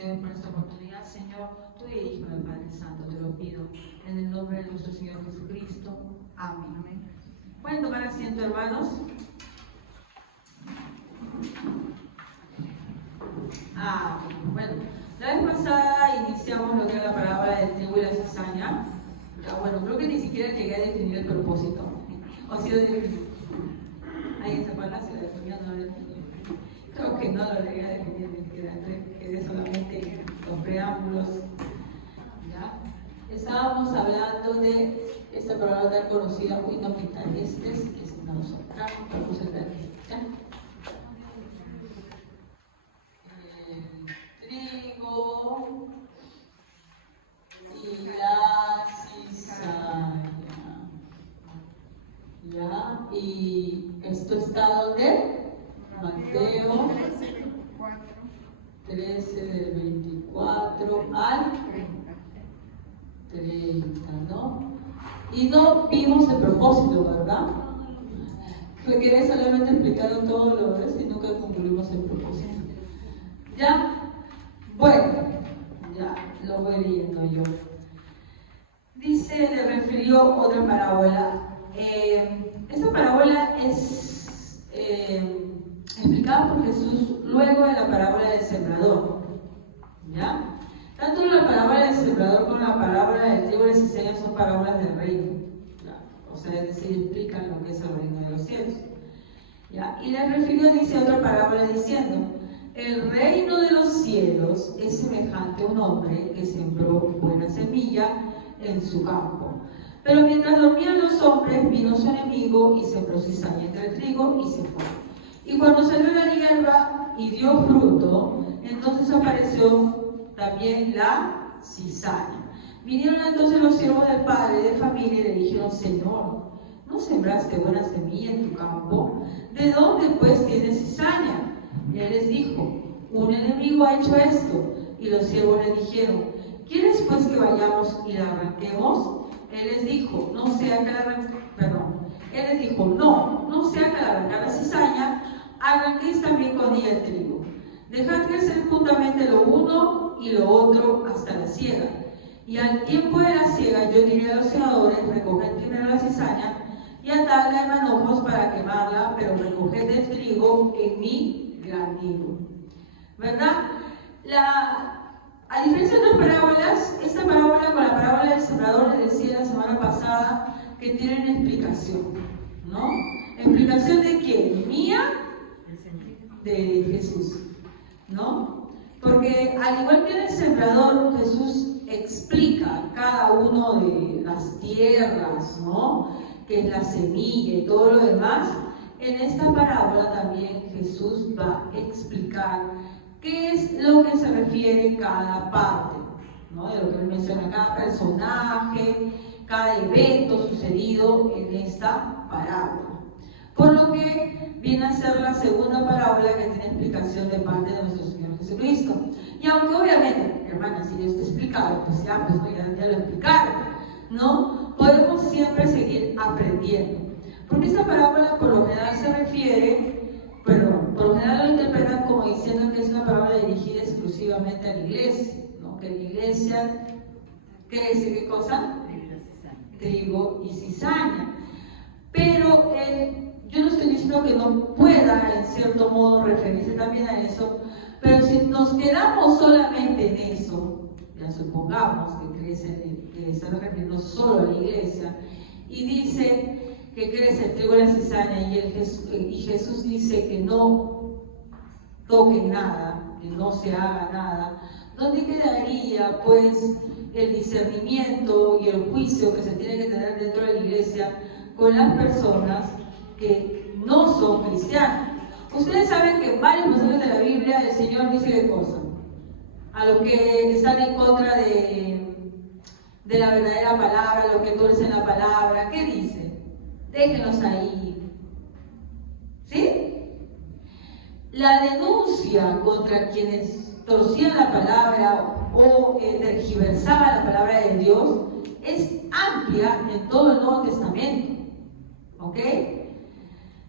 Señor, por esta oportunidad, Señor, tú y Hijo del Padre Santo, te lo pido, en el nombre de nuestro Señor Jesucristo. Amén. ¿Pueden tomar asiento, hermanos? Bueno, la vez pasada iniciamos lo que es la parábola del trigo y la cizaña. Bueno, creo que ni siquiera llegué a definir el propósito. ¿O sí lo definí? ¿Alguien se acuerda si lo definía o no lo definí? Creo que no lo llegué a definir ni siquiera, quedé solamente los preámbulos. ¿Ya? Estábamos hablando de esta palabra tan conocida, Huino Pitanestes, que es una nosotros, para presentar. Trigo y la cizaña. ¿Ya? ¿Y esto está donde? Mateo 13 del 24 al 30, ¿no? Y no vimos el propósito, ¿verdad? Fue que solamente explicaron todo lo demás y nunca concluimos el propósito. ¿Ya? Bueno, ya lo voy leyendo yo. Dice, le refirió otra parábola. Esta parábola es explicada por Jesús luego de la parábola del sembrador. ¿Ya? Tanto la parábola del sembrador como la parábola del trigo y la cizaña son parábolas del reino. ¿Ya? O sea, es decir, explican lo que es el reino de los cielos. ¿Ya? Y le refirió, dice otra parábola diciendo: el reino de los cielos es semejante a un hombre que sembró buena semilla en su campo. Pero mientras dormían los hombres, vino su enemigo y sembró cizaña entre el trigo y se fue. Y cuando salió la hierba y dio fruto, entonces apareció también la cizaña. Vinieron entonces los siervos del padre de familia y le dijeron: Señor, ¿no sembraste buena semilla en tu campo? ¿De dónde pues tienes cizaña? Y él les dijo: un enemigo ha hecho esto. Y los siervos le dijeron: ¿quieres pues que vayamos y la arranquemos? Él les dijo: no sea que la arrancar la cizaña, arranquéis también con ella el trigo. Dejad crecer juntamente lo uno y lo otro hasta la siega. Y al tiempo de la siega yo diré a los segadores: recoged primero la cizaña y atadla en manojos para quemarla, pero recoged el trigo en mi granero. ¿Verdad? A diferencia de otras parábolas, esta parábola con la parábola del sembrador, les decía la semana pasada, que tienen explicación, ¿no? ¿Explicación de quién? ¿Mía? De Jesús, ¿no? Porque al igual que en el sembrador, Jesús explica cada uno de las tierras, ¿no? Que es la semilla y todo lo demás. En esta parábola también Jesús va a explicar qué es lo que se refiere cada parte, ¿no? De lo que él menciona, cada personaje, cada evento sucedido en esta parábola. Por lo que viene a ser la segunda parábola que tiene explicación de parte de nuestro Señor Jesucristo. Y aunque obviamente, hermanas, si esto explicado, pues ya lo explicaron, ¿no? Podemos siempre seguir aprendiendo. Porque esta parábola por lo general se refiere, por lo general lo interpretan como diciendo que es una parábola dirigida exclusivamente a la iglesia, ¿no? Que la iglesia, ¿qué dice qué cosa? Trigo y cizaña. Pero yo no estoy diciendo que no pueda en cierto modo referirse también a eso, pero si nos quedamos solamente en eso, ya supongamos que está refiriendo solo a la iglesia, y dice que crece el trigo y la cizaña, y Jesús dice que no toquen nada, que no se haga nada, ¿dónde quedaría pues el discernimiento y el juicio que se tiene que tener dentro de la iglesia con las personas que no son cristianas? Ustedes saben que en varios pasajes de la Biblia el Señor dice qué cosa: a los que están en contra de la verdadera palabra, a los que tuercen la palabra, ¿qué dice? Déjenlos ahí. ¿Sí? La denuncia contra quienes torcían la palabra o tergiversaban la palabra de Dios es amplia en todo el Nuevo Testamento. ¿Ok?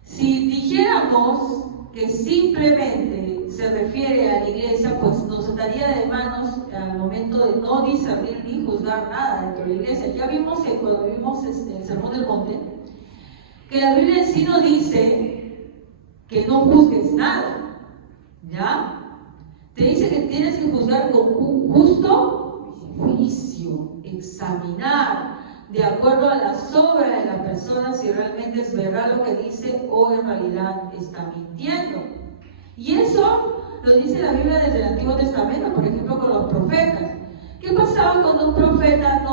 Si dijéramos que simplemente se refiere a la iglesia, pues nos estaría de no discernir ni juzgar nada dentro de la iglesia. Ya vimos que cuando vimos el Sermón del Monte, que la Biblia en sí no dice que no juzgues nada, ¿ya? Te dice que tienes que juzgar con justo juicio, examinar de acuerdo a la obra de la persona si realmente es verdad lo que dice o en realidad está mintiendo. Y eso lo dice la Biblia desde el Antiguo Testamento, por ejemplo, con los profetas. ¿Qué pasaba cuando un profeta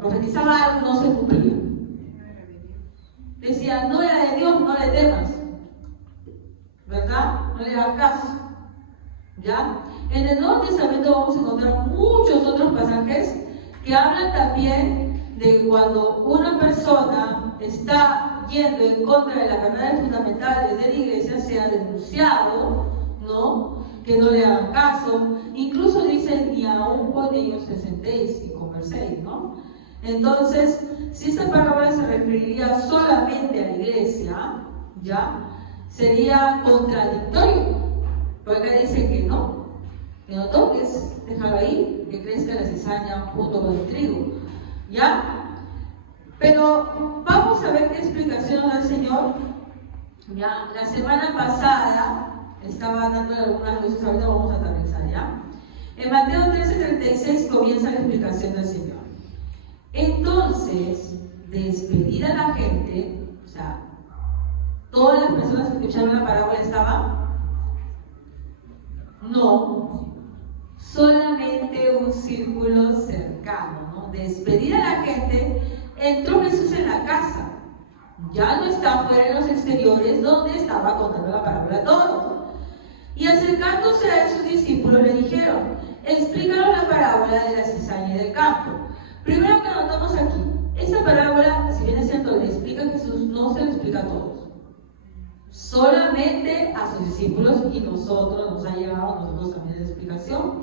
profetizaba algo y no se cumplía? Decía, no era de Dios, no le temas, ¿verdad? No le hagas caso, ¿ya? En el Nuevo Testamento vamos a encontrar muchos otros pasajes que hablan también de cuando una persona está yendo en contra de las verdades fundamentales de la iglesia, sea denunciado, ¿no? Que no le hagan caso. Incluso dicen, ni aún con ellos se sentéis y converséis, ¿no? Entonces, si esta palabra se referiría solamente a la iglesia, ¿ya? Sería contradictorio, porque acá dice que no toques, déjalo ahí, que crezca la cizaña junto con el trigo, ¿ya? Pero vamos a ver qué explicación da el Señor. Ya, la semana pasada estaba dando algunas luces, ahorita vamos a aterrizar, ¿ya? En Mateo 13:36 comienza la explicación del Señor. Entonces, despedida la gente, o sea, todas las personas que escucharon la parábola estaban, no, solamente un círculo cercano, ¿no? Despedida la gente, entró Jesús en la casa. Ya no está fuera en los exteriores donde estaba contando la parábola a todos. Y acercándose a sus discípulos le dijeron, explícanos la parábola de la cizaña y del campo. Primero que notamos aquí, esta parábola, si bien es cierto, le explica a Jesús, no se le explica a todos. Solamente a sus discípulos, y nosotros, nos ha llegado a nosotros también la explicación.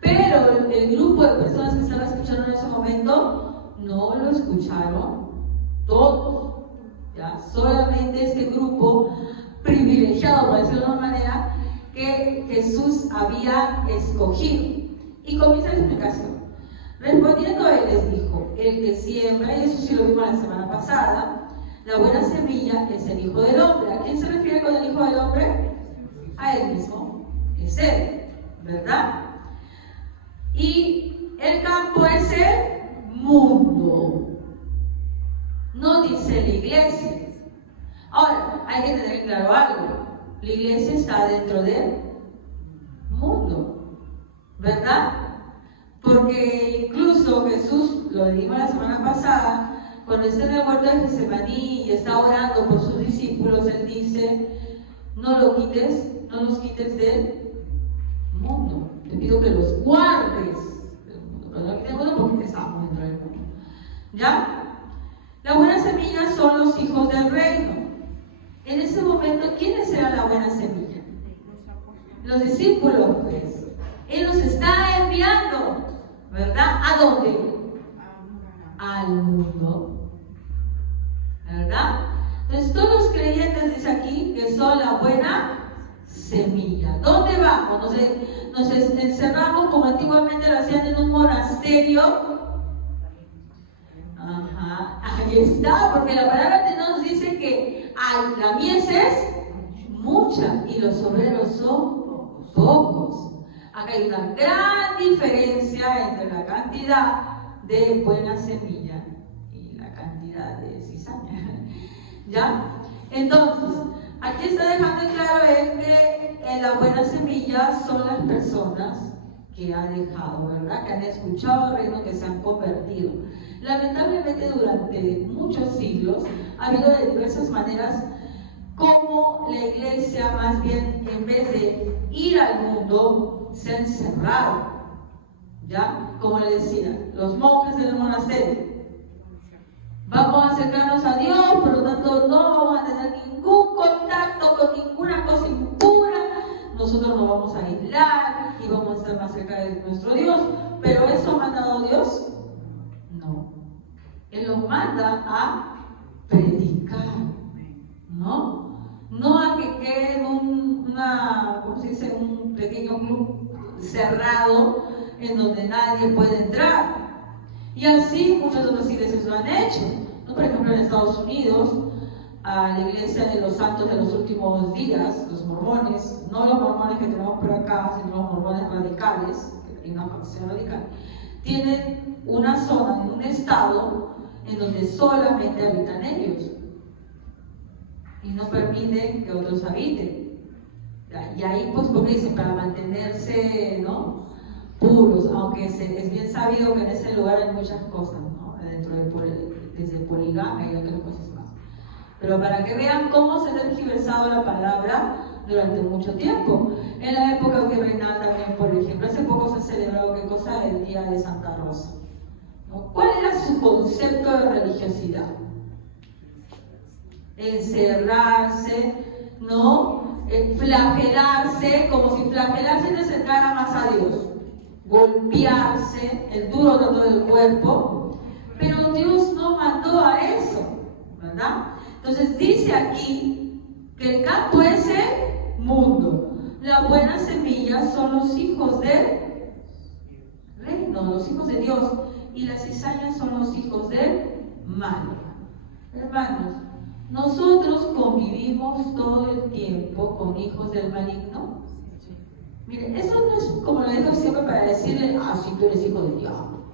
Pero el grupo de personas que estaban escuchando en ese momento, no lo escucharon todos. ¿Ya? Solamente este grupo privilegiado, por decirlo de una manera, que Jesús había escogido. Y comienza la explicación. Respondiendo él les dijo, el que siembra, y eso sí lo vimos la semana pasada, la buena semilla es el Hijo del Hombre. ¿A quién se refiere con el Hijo del Hombre? A él mismo, es él, ¿verdad? Y el campo es el mundo. No dice la iglesia. Ahora, hay que tener claro algo. La iglesia está dentro del mundo, ¿verdad? Porque incluso Jesús, lo dijimos la semana pasada, cuando está en el huerto de Getsemaní y está orando por sus discípulos, él dice, no los quites del mundo. Te pido que los guardes del mundo. Pero no quites del mundo porque estamos dentro del mundo. ¿Ya? La buena semilla son los hijos del reino. En ese momento, ¿quiénes eran la buena semilla? Los discípulos, pues. Él los está enviando, ¿verdad? ¿A dónde? Al mundo, ¿verdad? Entonces todos los creyentes, dice aquí, que son la buena semilla. ¿Dónde vamos? Nos encerramos como antiguamente lo hacían en un monasterio. Ajá, ahí está, porque la palabra nos dice que la mies es mucha y los obreros son pocos. Acá hay una gran diferencia entre la cantidad de buena semilla y la cantidad de cizaña. ¿Ya? Entonces, aquí está dejando claro él que en la buena semilla son las personas que ha dejado, ¿verdad? Que han escuchado el reino, que se han convertido. Lamentablemente durante muchos siglos ha habido de diversas maneras como la iglesia, más bien, en vez de ir al mundo, se ha encerrado. ¿Ya? Como le decía, los monjes del monasterio. Vamos a acercarnos a Dios, por lo tanto no vamos a tener ningún contacto con ninguna cosa impura. Nosotros nos vamos a aislar y vamos a estar más cerca de nuestro Dios. ¿Pero eso ha mandado Dios? No. Él nos manda a predicar, ¿no? No a que quede en un pequeño club cerrado en donde nadie puede entrar. Y así muchas otras iglesias lo han hecho, ¿no? Por ejemplo, en Estados Unidos, a la iglesia de los santos de los últimos días, los mormones, no los mormones que tenemos por acá, sino los mormones radicales, que hay una facción radical, tienen una zona, un estado, en donde solamente habitan ellos y no permiten que otros habiten. Y ahí, pues, porque dicen, para mantenerse, ¿no?, puros, aunque es bien sabido que en ese lugar hay muchas cosas, ¿no?, dentro desde poligamia y otras cosas más. Pero para que vean cómo se ha tergiversado la palabra durante mucho tiempo. En la época virreinal también, por ejemplo, hace poco se celebró, ¿qué cosa?, el Día de Santa Rosa, ¿no? ¿Cuál era su concepto de religiosidad? Encerrarse, ¿no? Flagelarse, como si flagelarse te acercara más a Dios, golpearse, el duro trato del cuerpo, pero Dios no mandó a eso, ¿verdad? Entonces dice aquí que el campo es el mundo, la buena semilla son los hijos del reino, los hijos de Dios, y las cizañas son los hijos del mal. Hermanos, nosotros convivimos todo el tiempo con hijos del maligno. Miren, eso no es como lo digo siempre para decirle, sí, tú eres hijo del diablo,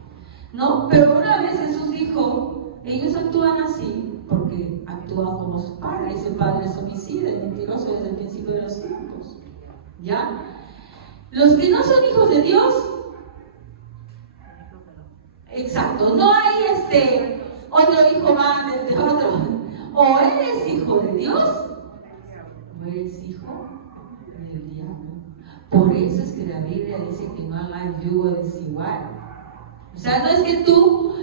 ¿no? Pero una vez Jesús dijo, ellos actúan así porque actúan como su padre, y su padre es homicida y mentiroso desde el principio de los tiempos, ¿ya? Los que no son hijos de Dios, exacto, no hay otro hijo más de otro. O eres hijo de Dios, o eres hijo del diablo. Por eso es que la Biblia dice que no hagan yugo desigual. O sea, no es que tú,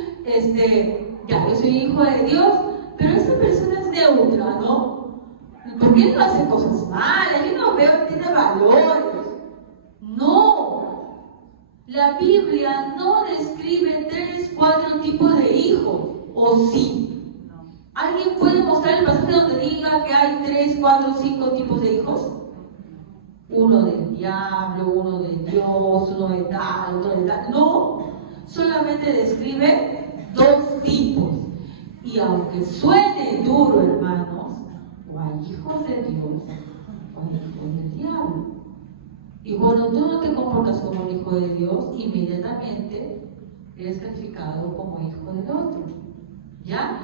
ya, yo soy hijo de Dios, pero esa persona es neutra, ¿no? Porque él no hace cosas malas, yo no veo que tiene valores. No. La Biblia no describe 3, 4 tipos de hijos, ¿o sí? ¿Alguien puede mostrar el pasaje donde diga que hay 3, 4, 5 tipos de hijos? Uno del diablo, uno de Dios, uno de tal, otro de tal. No, solamente describe 2 tipos. Y aunque suene duro, hermanos, o hay hijos de Dios o hay hijos del diablo. Y cuando tú no te comportas como un hijo de Dios, inmediatamente eres calificado como hijo del otro. ¿Ya?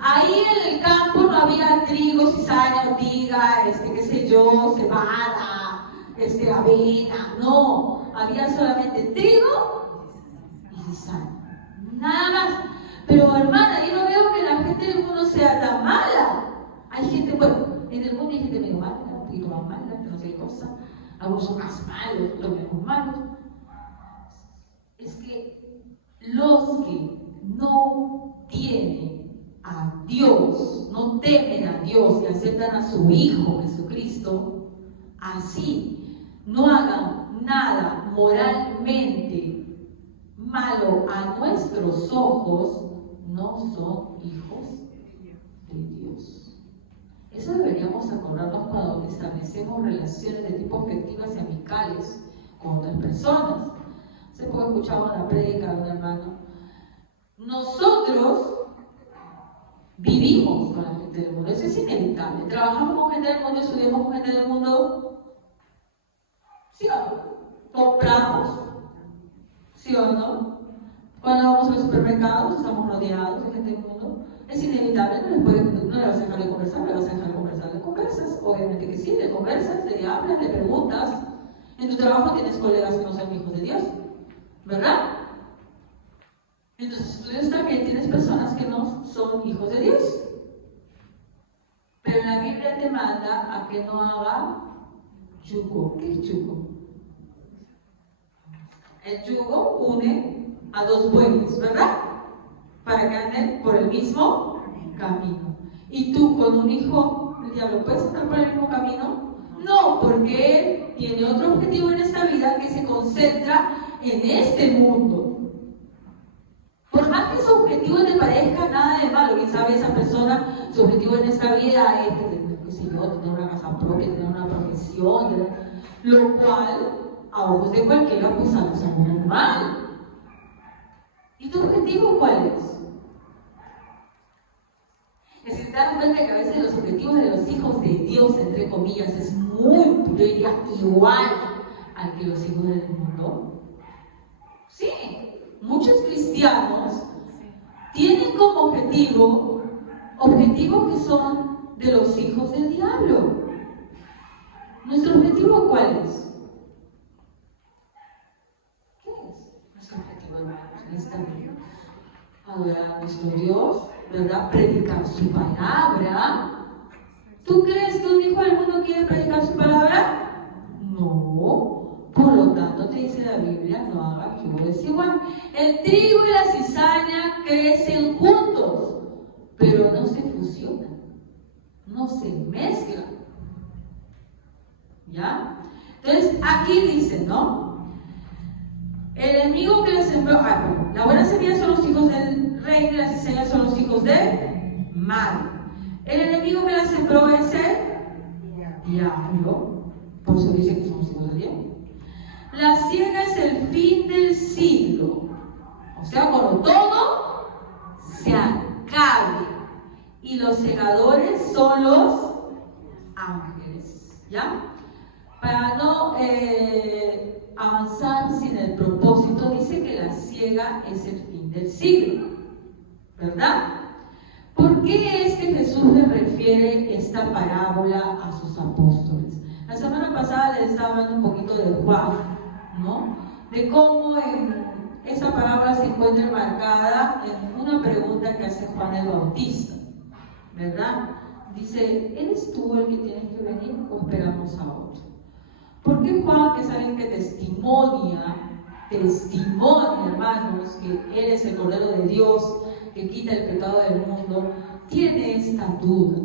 Ahí en el campo no había trigo, cizaña, ortiga, qué sé yo, cebada, avena, no. Había solamente trigo y cizaña. Nada más. Pero hermana, yo no veo que la gente del mundo sea tan mala. Hay gente, bueno, en el mundo hay gente medio mala, un poquito más mala, no sé qué cosa. Algunos son más malos, otros menos malos. Es que los que no tienen a Dios, no temen a Dios y aceptan a su Hijo Jesucristo, así no hagan nada moralmente malo a nuestros ojos, no son hijos de Dios. Eso deberíamos acordarnos cuando establecemos relaciones de tipo afectivas y amicales con otras personas. Hace poco escuchaba una prédica de un hermano. Nosotros vivimos con la gente del mundo, eso es inevitable. Trabajamos con gente del mundo, estudiamos con gente del mundo, ¿sí o no? Compramos, ¿sí o no? Cuando vamos a los supermercados, estamos rodeados de gente del mundo. Es inevitable, no le vas a dejar de conversar, le vas a dejar de conversar, le conversas, obviamente que sí, le conversas, le hablas, le preguntas. En tu trabajo tienes colegas que no son hijos de Dios, ¿verdad? En tus estudios también tienes personas que no son hijos de Dios. Pero la Biblia te manda a que no haga yugo. ¿Qué es yugo? El yugo une a 2 bueyes, ¿verdad? Para que anden por el mismo camino. ¿Y tú con un hijo del diablo puedes estar por el mismo camino? No, porque él tiene otro objetivo en esta vida que se concentra en este mundo. Por más que su objetivo te parezca nada de malo, quién sabe esa persona, su objetivo en esta vida es tener una casa propia, tener una profesión, lo cual a ojos de cualquiera, pues algo es algo normal. ¿Y tu objetivo cuál es? Es que te das cuenta que a veces los objetivos de los hijos de Dios, entre comillas, es muy, yo diría, igual al que los hijos del mundo. Sí, muchos cristianos tienen como objetivo objetivos que son de los hijos del diablo. ¿Nuestro objetivo cuál es? ¿Qué es nuestro objetivo, hermanos, en esta vida? Adorar a nuestro Dios, ¿verdad? Predicar su palabra. ¿Tú crees que un hijo del mundo quiere predicar su palabra? No. Por lo tanto, te dice la Biblia, no haga yugo desigual. El trigo y la cizaña crecen juntos, pero no se fusionan, no se mezclan. ¿Ya? Entonces, aquí dice, ¿no? El enemigo que le sembró, la buena semilla son los hijos del reino y la cizaña son los hijos del mal. El enemigo que la sembró es el diablo. Por eso dice que somos hijos del diablo. La siega es el fin del siglo. O sea, cuando todo se acabe. Y los segadores son los ángeles. ¿Ya? Para no avanzar sin el propósito, dice que la siega es el fin del siglo, ¿verdad? ¿Por qué es que Jesús le refiere esta parábola a sus apóstoles? La semana pasada les estaba hablando un poquito de Juan, ¿no? De cómo en esa parábola se encuentra enmarcada en una pregunta que hace Juan el Bautista, ¿verdad? Dice, ¿eres tú el que tienes que venir o esperamos a otro? ¿Por qué Juan, que es alguien que testimonia, hermanos, que Él es el Cordero de Dios, que quita el pecado del mundo, tiene esta duda?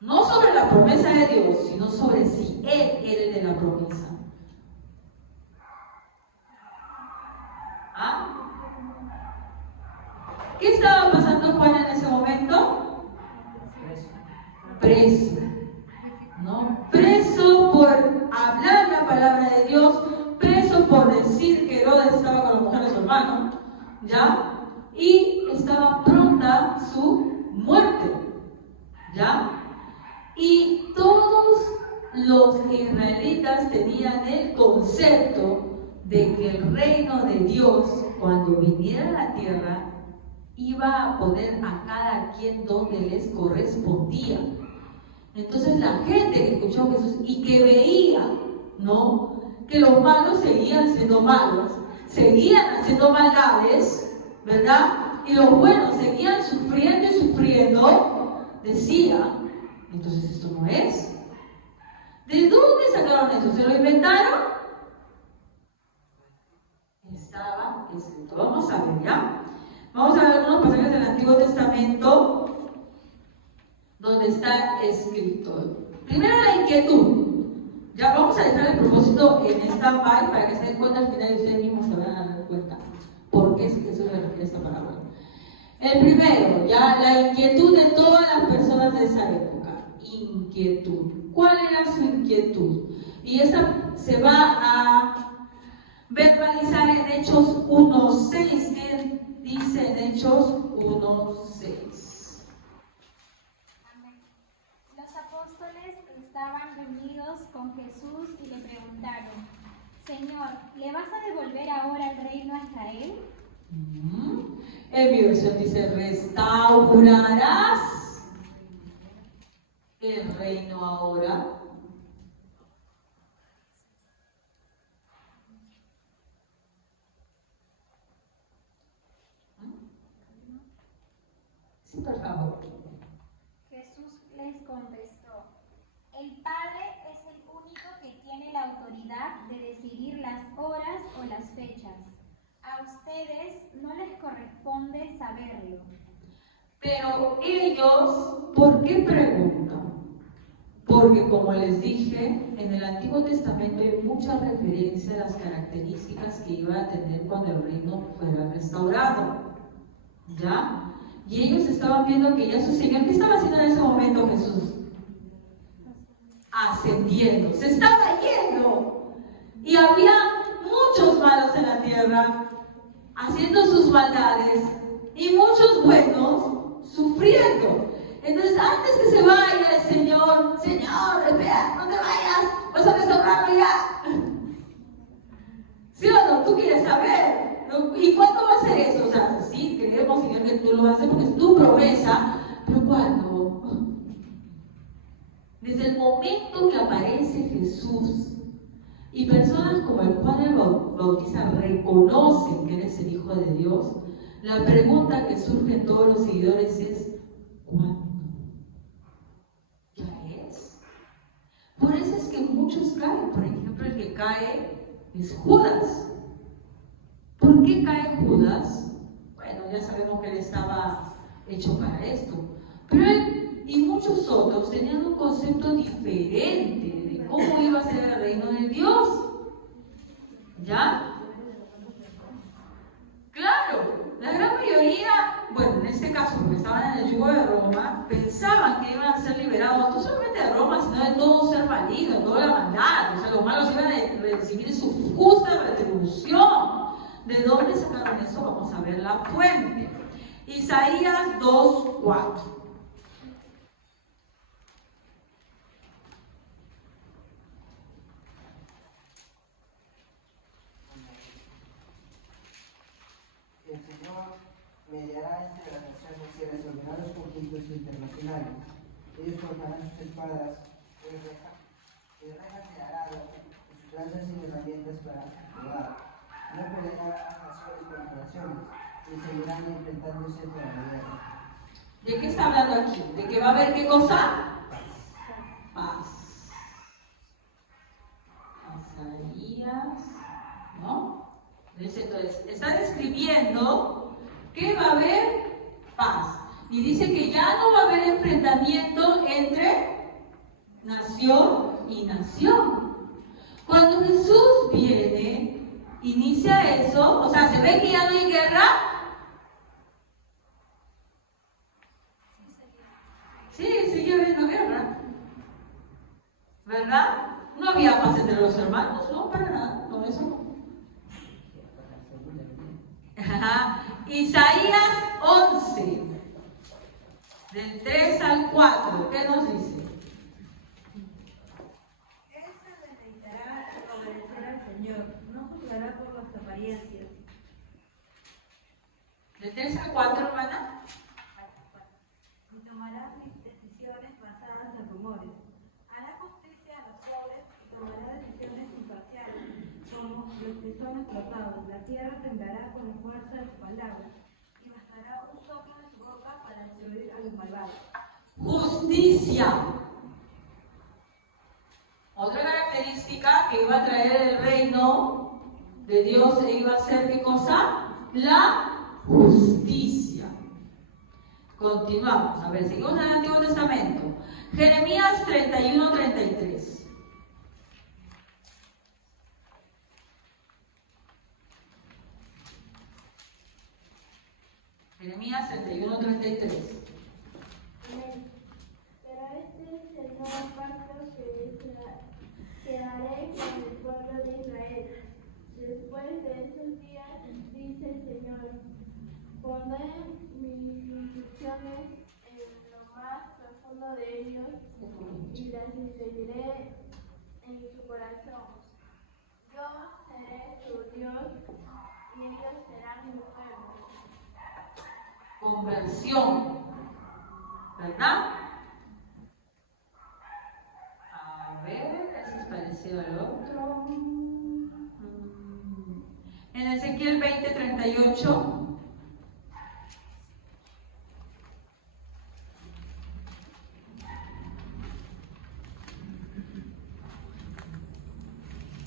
No sobre la promesa de Dios, sino sobre si Él era el de la promesa. ¿Ah? ¿Qué estaba pasando Juan en ese momento? Preso. ¿No? Preso por hablar la palabra de Dios, preso por decir que Herodes estaba con la mujer de su hermano, ¿ya? Y estaba pronta su muerte, ¿ya? Y todos los israelitas tenían el concepto de que el reino de Dios, cuando viniera a la tierra, iba a poner a cada quien donde les correspondía. Entonces la gente que escuchó a Jesús y que veía, ¿no?, que los malos seguían siendo malos, seguían haciendo maldades, ¿verdad? Y los buenos seguían sufriendo y sufriendo, decía, entonces esto no es. ¿De dónde sacaron eso? ¿Se lo inventaron? Estaba escrito. Vamos a ver, ¿ya? Vamos a ver algunos pasajes del Antiguo Testamento donde está escrito. Primero, la inquietud. Ya vamos a dejar el propósito en stand-by para que se den cuenta al final y ustedes mismos se van a dar cuenta por qué Jesús le refiere esta palabra. El primero, ya la inquietud de todas las personas de esa época. Inquietud. ¿Cuál era su inquietud? Y esa se va a verbalizar en Hechos 1:6. ¿Qué dice en Hechos 1:6? Estaban reunidos con Jesús y le preguntaron, Señor, ¿le vas a devolver ahora el reino a Israel? En mi versión dice, ¿restaurarás el reino ahora? Sí, por favor. Jesús les contestó, el Padre es el único que tiene la autoridad de decidir las horas o las fechas. A ustedes no les corresponde saberlo. Pero ellos, ¿por qué preguntan? Porque, como les dije, en el Antiguo Testamento hay mucha referencia a las características que iba a tener cuando el reino fuera restaurado. ¿Ya? Y ellos estaban viendo que ya su Señor, ¿qué estaba haciendo en ese momento Jesús? Ascendiendo, se estaba yendo. Y había muchos malos en la tierra, haciendo sus maldades, y muchos buenos sufriendo. Entonces, antes que se vaya el Señor, espera, no te vayas, vas a restaurarlo ya. ¿Sí o no? Tú quieres saber. ¿Y cuándo va a ser eso? O sea, sí, creemos, Señor, que tú lo vas a hacer porque es tu promesa, pero ¿cuándo? Desde el momento que aparece Jesús y personas como el Juan el Bautista reconocen que eres el Hijo de Dios, la pregunta que surge en todos los seguidores es: ¿cuándo? ¿Ya es? Por eso es que muchos caen. Por ejemplo, el que cae es Judas. ¿Por qué cae Judas? Bueno, ya sabemos que él estaba hecho para esto. Pero él y muchos otros tenían un concepto diferente de cómo iba a ser el reino de Dios. ¿Ya? Claro, la gran mayoría, bueno, en este caso, porque estaban en el yugo de Roma, pensaban que iban a ser liberados no solamente de Roma, sino de todo ser maligno, de toda la maldad. O sea, los malos iban a recibir su justa retribución. ¿De dónde sacaron eso? Vamos a ver la fuente. Isaías 2:4. El Señor mediará entre las naciones y resolverá los conflictos internacionales. Ellos cortarán sus espadas y rejas de arado y sus lanzas sin herramientas para jugar. No pelearán naciones contra naciones, y seguirán enfrentándose para la guerra. ¿De qué está hablando aquí? ¿De que va a haber qué cosa? Paz. Isaías, ¿no? Entonces, está describiendo que va a haber paz. Y dice que ya no va a haber enfrentamiento entre nación y nación. Cuando Jesús viene, inicia eso, o sea, ¿se ve que ya no hay guerra? Sí, sigue habiendo guerra. ¿Verdad? No había paz entre los hermanos, no, para nada, no, eso no. Isaías 11, del 3 al 4, ¿qué nos dice? Él se deleitará en obedecer al Señor, no juzgará por las apariencias. ¿Del 3 al 4, hermana? Ni tomará decisiones basadas en rumores. Hará justicia a los pobres y tomará decisiones imparciales, como los que son explotados. La tierra temblará con la fuerza de su palabra, y bastará un soplo de su boca para destruir a los malvados. Justicia. Otra característica que iba a traer el reino de Dios iba a ser, ¿qué cosa? La justicia. Continuamos, a ver, seguimos en el Antiguo Testamento. Jeremías 31-33. Jeremías 31-33. Pero este es el nuevo pacto que haré con el pueblo de Israel. Después de esos días, dice el Señor, pondré mis instrucciones en lo más profundo de ellos y las escribiré en su corazón. Yo seré su Dios y ellos serán mi pueblo. Conversión, ¿verdad? A ver, ese es parecido al otro. En Ezequiel 20:38.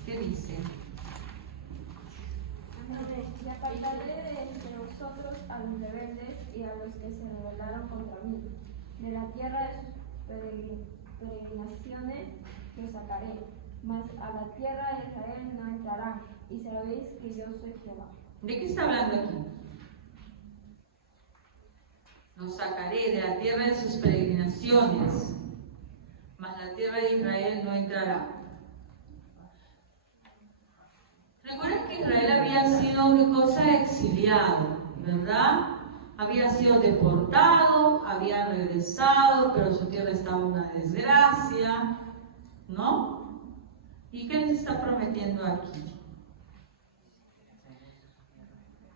¿Qué dice? Y apartaré de entre vosotros a los rebeldes y a los que se rebelaron contra mí. De la tierra de sus peregrinaciones los sacaré, mas a la tierra de Israel no entrarán, y sabéis que yo soy Jehová. ¿De qué está hablando aquí? Los sacaré de la tierra de sus peregrinaciones, mas la tierra de Israel no entrará. había sido, ¿qué cosa? Exiliado, ¿verdad? Había sido deportado, había regresado, pero su tierra estaba en una desgracia, ¿no? ¿Y qué les está prometiendo aquí?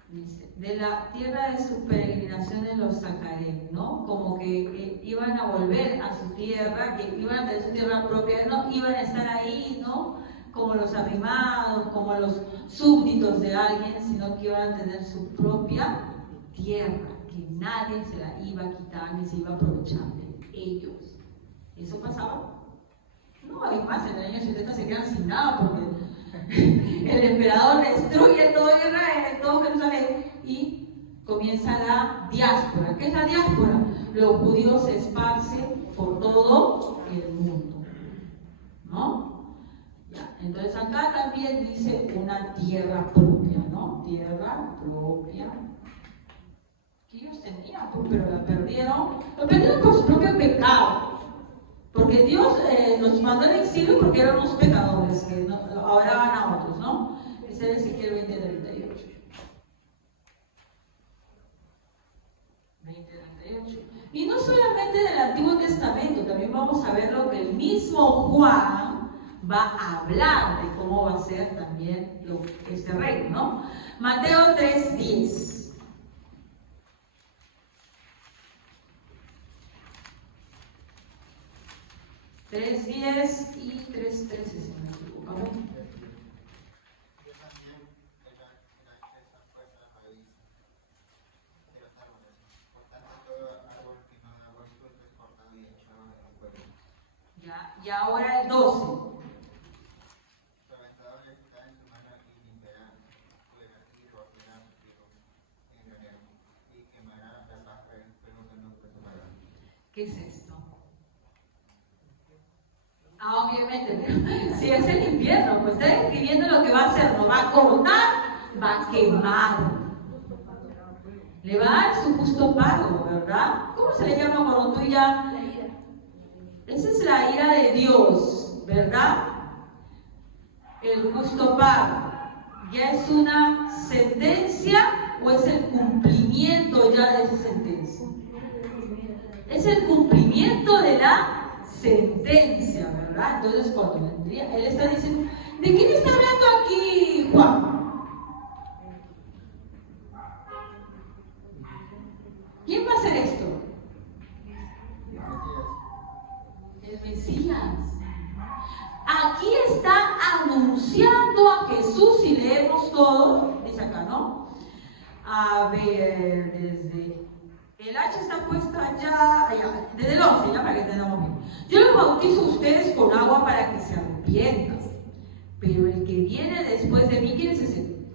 Dice, de la tierra de sus peregrinaciones los sacaré, ¿no? Como que iban a volver a su tierra, que iban a tener su tierra propia, no iban a estar ahí, ¿no? Como los arrimados, como los súbditos de alguien, sino que iban a tener su propia tierra, que nadie se la iba a quitar ni se iba a aprovechar de ellos. ¿Eso pasaba? No, además en el año 70 se quedan sin nada porque el emperador destruye todo Israel, todo Jerusalén y comienza la diáspora. ¿Qué es la diáspora? Los judíos se esparcen por todo el mundo, ¿no? Ya, entonces acá también dice una tierra propia, ¿no? Tierra propia que ellos tenían, pero la perdieron. Lo perdieron por su propio pecado. Porque Dios nos mandó al exilio porque eran unos pecadores que ahora van a otros, ¿no? Dice Ezequiel 20:38. 20:38. Y no solamente del Antiguo Testamento, también vamos a ver lo que el mismo Juan va a hablar de cómo va a ser también este reino, ¿no? Mateo 3:10. 3:10 y 3:13, si no me equivoco. Ya, y ahora el 12. ¿Qué es esto? Obviamente, si es el infierno, pues está describiendo lo que va a hacer, no va a cortar, va a quemar. Le va a dar su justo pago, ¿verdad? ¿Cómo se le llama cuando tú ya? Esa es la ira de Dios, ¿verdad? El justo pago. ¿Ya es una sentencia o es el cumplimiento ya de esa sentencia? Es el cumplimiento de la sentencia, ¿verdad? Entonces, cuando vendría, él está diciendo, ¿de quién está hablando aquí Juan? ¿Quién va a hacer esto? El Mesías. Aquí está anunciando a Jesús, y leemos todo, dice acá, ¿no? A ver, desde el H está puesta allá, desde el 11, ya para que tengamos bien. Yo los bautizo a ustedes con agua para que se arrepientan, pero el que viene después de mí, ¿quién es ese?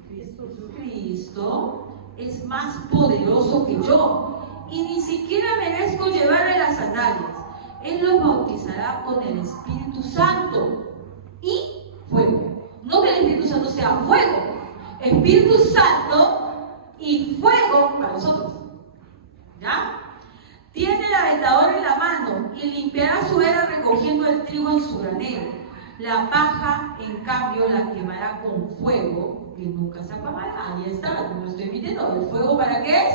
Cristo es más poderoso que yo, y ni siquiera merezco llevarle las sandalias. Él los bautizará con el Espíritu Santo y fuego. No que el Espíritu Santo sea fuego, Espíritu Santo y fuego para nosotros. ¿Ya? Tiene el aventador en la mano y limpiará su era recogiendo el trigo en su granero. La paja, en cambio, la quemará con fuego que nunca se apagará. Ahí está, como estoy viendo. ¿El fuego para qué es?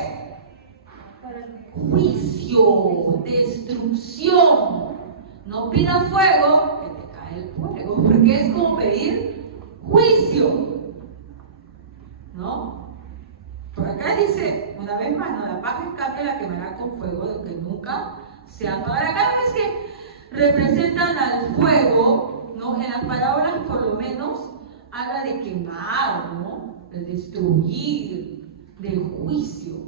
Juicio, destrucción. No pida fuego, que te cae el fuego, porque es como pedir juicio, ¿no? Por acá dice, una vez más, no, la paja en cambio la quemará con fuego que nunca se apagará. Cada vez que representan al fuego, ¿no? En las parábolas por lo menos habla de quemar, ¿no? De destruir, de juicio.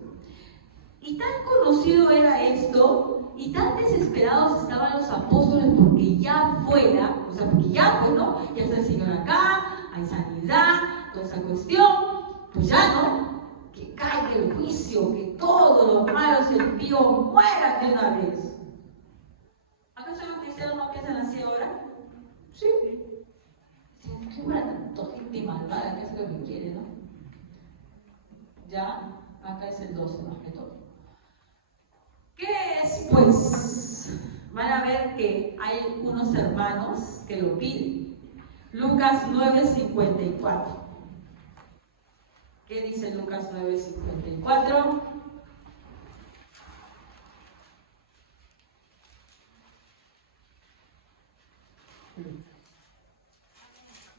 Y tan conocido era esto, y tan desesperados estaban los apóstoles porque ya fuera, o sea, porque ya, pues, ¿no? Ya está el Señor acá, hay sanidad, toda esa cuestión, pues ya, ¿no? Que caiga el juicio, que todos los malos impíos mueran de una vez. ¿Acaso los cristianos no piensan así ahora? Sí. Que muera tanta gente malvada, que es lo que quiere, ¿no? Ya, acá es el 12 más que todo. ¿Qué es, pues? Van a ver que hay unos hermanos que lo piden. Lucas 9:54. ¿Qué dice Lucas 9:54?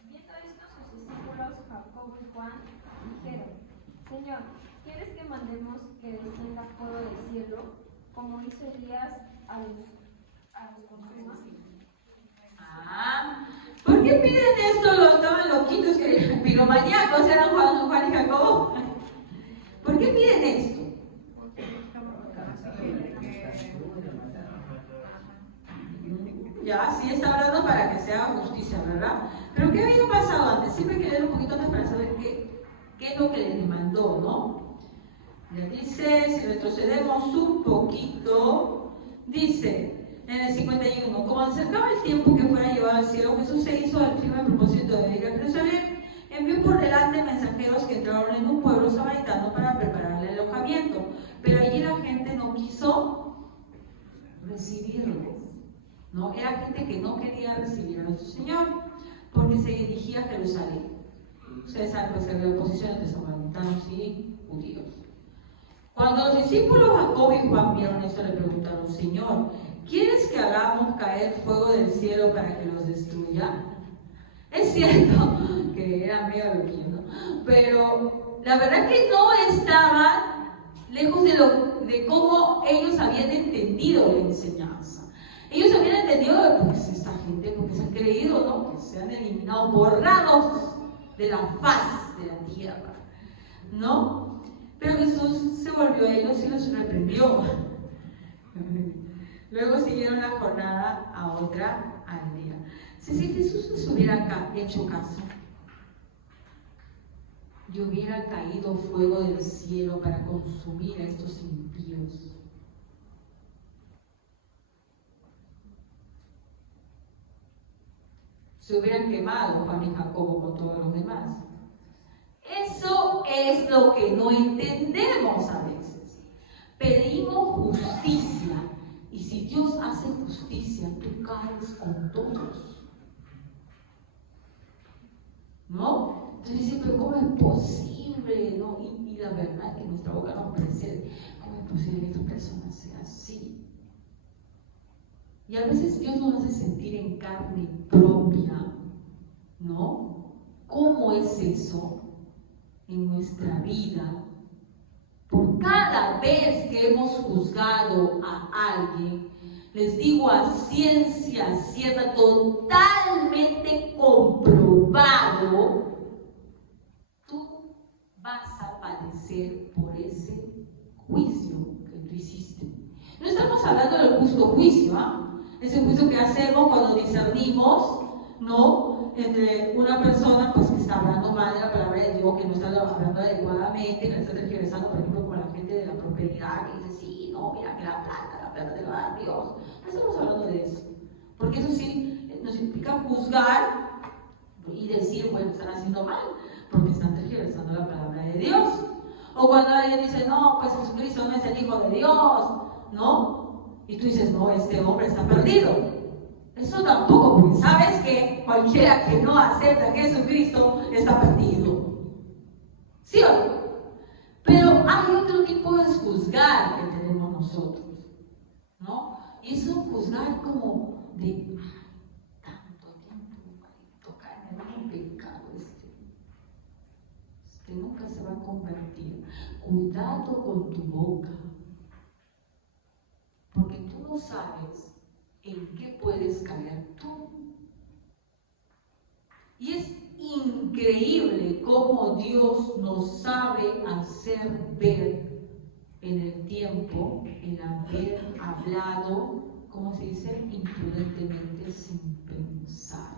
Viendo esto, sus discípulos Jacobo y Juan dijeron: Señor, ¿quieres que mandemos que descienda fuego del cielo, como hizo Elías a los consuma? ¿Por qué piden esto? Los estaban loquitos, que piromaníacos eran Juan y Jacobo. ¿Por qué piden esto? Ya, sí está hablando para que se haga justicia, ¿verdad? Pero ¿qué había pasado antes? Siempre hay que leer un poquito antes para saber qué es lo que les demandó, ¿no? Le dice, si retrocedemos un poquito, dice en el 51, como acercaba el tiempo que fuera llevado al cielo, Jesús se hizo al firme propósito de ir a Jerusalén. Envió por delante mensajeros que entraron en un pueblo samaritano para prepararle el alojamiento, pero allí la gente no quiso recibirlo, ¿no? Era gente que no quería recibir a nuestro Señor, porque se dirigía a Jerusalén. Ustedes saben pues, que había oposición entre samaritanos y judíos. Cuando los discípulos Jacobo y Juan vieron esto, le preguntaron: Señor, ¿quieres que hagamos caer fuego del cielo para que los destruya? Es cierto que era medio loquillo, ¿no? Pero la verdad que no estaban lejos de cómo ellos habían entendido la enseñanza. Ellos habían entendido, pues, esta gente, porque se han creído, ¿no?, que se han eliminado, borrados de la faz de la tierra, ¿no? Pero Jesús se volvió a ellos y los reprendió. Luego siguieron la jornada a otra aldea. Si Jesús les hubiera hecho caso, y hubiera caído fuego del cielo para consumir a estos impíos, se hubieran quemado Juan y Jacobo con todos los demás. Eso es lo que no entendemos a veces. Pedimos justicia, y si Dios hace justicia, tú caes con todos, ¿no? Entonces dice, pero ¿cómo es posible? ¿No? Y la verdad que nuestra boca nos precede. ¿Cómo es posible que esta persona sea así? Y a veces Dios nos hace sentir en carne propia, ¿no? ¿Cómo es eso en nuestra vida? Por cada vez que hemos juzgado a alguien, les digo a ciencia cierta, totalmente comprobado, tú vas a padecer por ese juicio que tú hiciste. No estamos hablando del justo juicio, ¿ah? Ese juicio que hacemos cuando discernimos, ¿no?, entre una persona pues, que está hablando mal de la palabra de Dios, que no está hablando adecuadamente, que la está tergiversando, por ejemplo, con la gente de la prosperidad, que dice, sí, no, mira que la plata te lo va a dar Dios. No estamos hablando de eso, porque eso sí nos implica juzgar y decir, bueno, están haciendo mal, porque están tergiversando la palabra de Dios. O cuando alguien dice, no, pues Jesucristo no es el Hijo de Dios, ¿no? Y tú dices, no, este hombre está perdido. Eso tampoco, porque sabes que cualquiera que no acepta a Jesucristo está perdido. ¿Sí o no? Pero hay otro tipo de juzgar que tenemos nosotros, ¿no? Y es un juzgar como de, tanto tiempo tocar en un pecado que nunca se va a convertir. Cuidado con tu boca, porque tú no sabes en qué puedes caer tú. Y es increíble cómo Dios nos sabe hacer ver en el tiempo el haber hablado, ¿cómo se dice?, imprudentemente, sin pensar.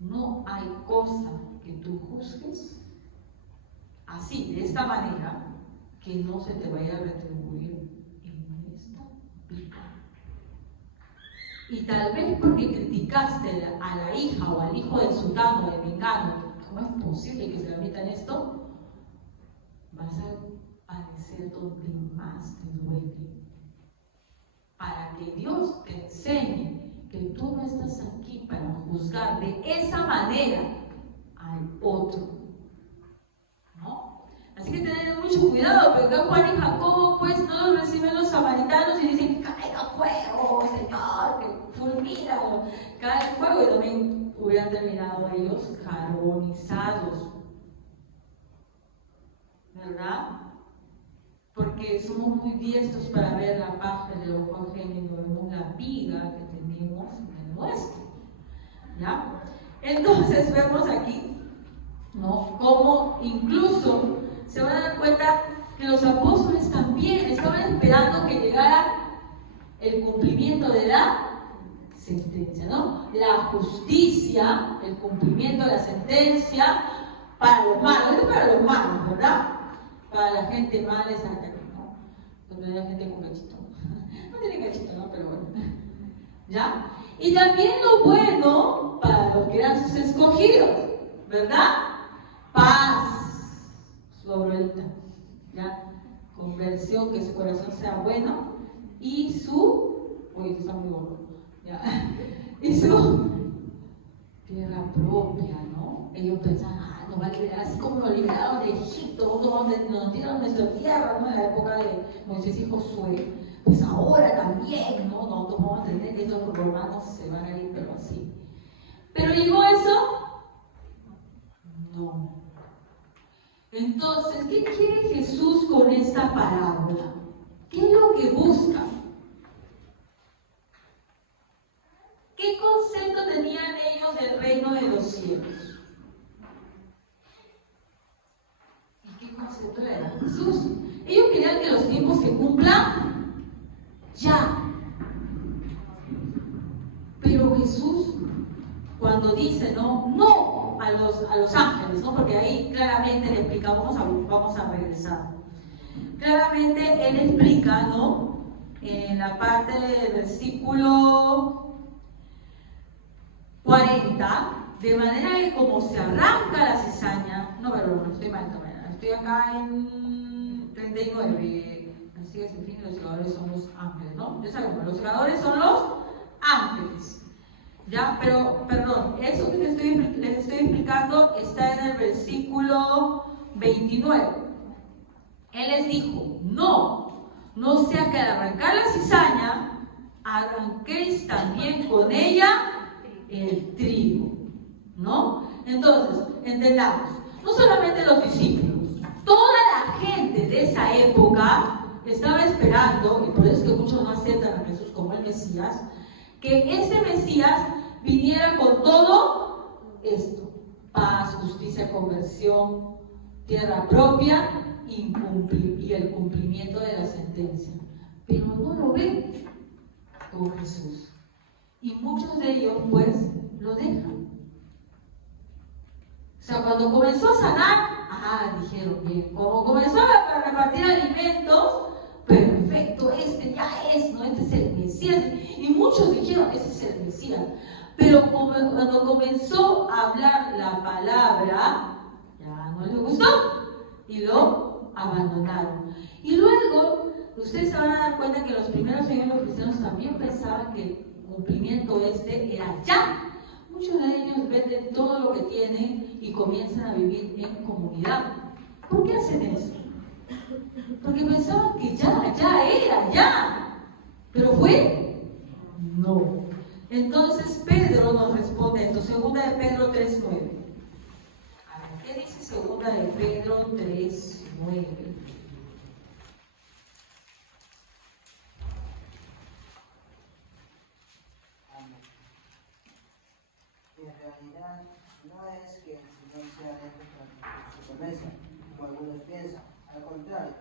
No hay cosa que tú juzgues así, de esta manera, que no se te vaya a retribuir en esta vida. Y tal vez porque criticaste a la hija o al hijo de sultano, de mengano, ¿cómo es posible que se permitan esto? Vas a padecer donde más te duele. Para que Dios te enseñe que tú no estás aquí para juzgar de esa manera al otro, ¿no? mucho cuidado, porque acá Juan y Jacobo pues no los reciben los samaritanos y dicen, caiga fuego, Señor, que fulmina, cae fuego, y también hubieran terminado ellos carbonizados, ¿verdad? Porque somos muy diestros para ver la paja del ojo ajeno y no vemos la viga que tenemos en el nuestro, ¿ya? Entonces vemos aquí, ¿no?, cómo incluso se van a dar cuenta que los apóstoles también estaban esperando que llegara el cumplimiento de la sentencia, ¿no? La justicia, el cumplimiento de la sentencia para los malos, esto es para los malos, ¿verdad? Para la gente mala es acá, ¿no? Donde hay gente con cachito. No tiene cachito, ¿no? Pero bueno. ¿Ya? Y también lo bueno para los que eran sus escogidos, ¿verdad? Paz, su abuelita, ¿ya? Conversión, que su corazón sea bueno y su, uy, está muy gordo, ¿ya? Y su tierra propia, ¿no? Ellos pensaban, nos va a liberar, así como nos liberaron de Egipto, nos dieron nuestra tierra, ¿no? En la época de Moisés y Josué, pues ahora también, ¿no? Nosotros vamos a tener que estos romanos se van a ir, pero así. ¿Pero llegó eso? No. Entonces, ¿qué quiere Jesús con esta parábola? ¿Qué es lo que busca? ¿Qué concepto tenían ellos del reino de los cielos? ¿Y qué concepto le da Jesús? Ellos querían que los tiempos se cumplan ya. Pero Jesús, cuando dice no a los ángeles, ¿no? Porque ahí claramente le explica, vamos a regresar. Claramente él explica, ¿no? En la parte del versículo 40, de manera que como se arranca la cizaña, no, perdón, estoy mal, estoy acá en 39, así es el fin, los segadores son los ángeles, ¿no? Ya sabemos, los segadores son los ángeles, ¿ya? Pero, perdón, eso que les estoy explicando está en el versículo 29. Él les dijo, no sea que al arrancar la cizaña, arranquéis también con ella el trigo, ¿no? Entonces, entendamos, no solamente los discípulos, toda la gente de esa época estaba esperando, y por eso es que muchos no aceptan a Jesús como el Mesías, que este Mesías viniera con todo esto: paz, justicia, conversión, tierra propia y el cumplimiento de la sentencia. Pero no lo ven con Jesús. Y muchos de ellos, pues, lo dejan. O sea, cuando comenzó a sanar, dijeron bien. Como comenzó a repartir alimentos, perfecto, este ya es, ¿no? Este es el Mesías. Y muchos dijeron, ese es el Mesías. Pero cuando comenzó a hablar la palabra, ya no les gustó y lo abandonaron. Y luego, ustedes se van a dar cuenta que los primeros ejemplos cristianos también pensaban que el cumplimiento era ya. Muchos de ellos venden todo lo que tienen y comienzan a vivir en comunidad. ¿Por qué hacen eso? Porque pensaban que ya era. ¿Pero fue? No. Entonces Pedro nos responde esto, 2 de Pedro 3:9. A ver, ¿qué dice 2 de Pedro 3:9? En realidad, no es que el Señor sea lento con su promesa, como algunos piensan. Al contrario,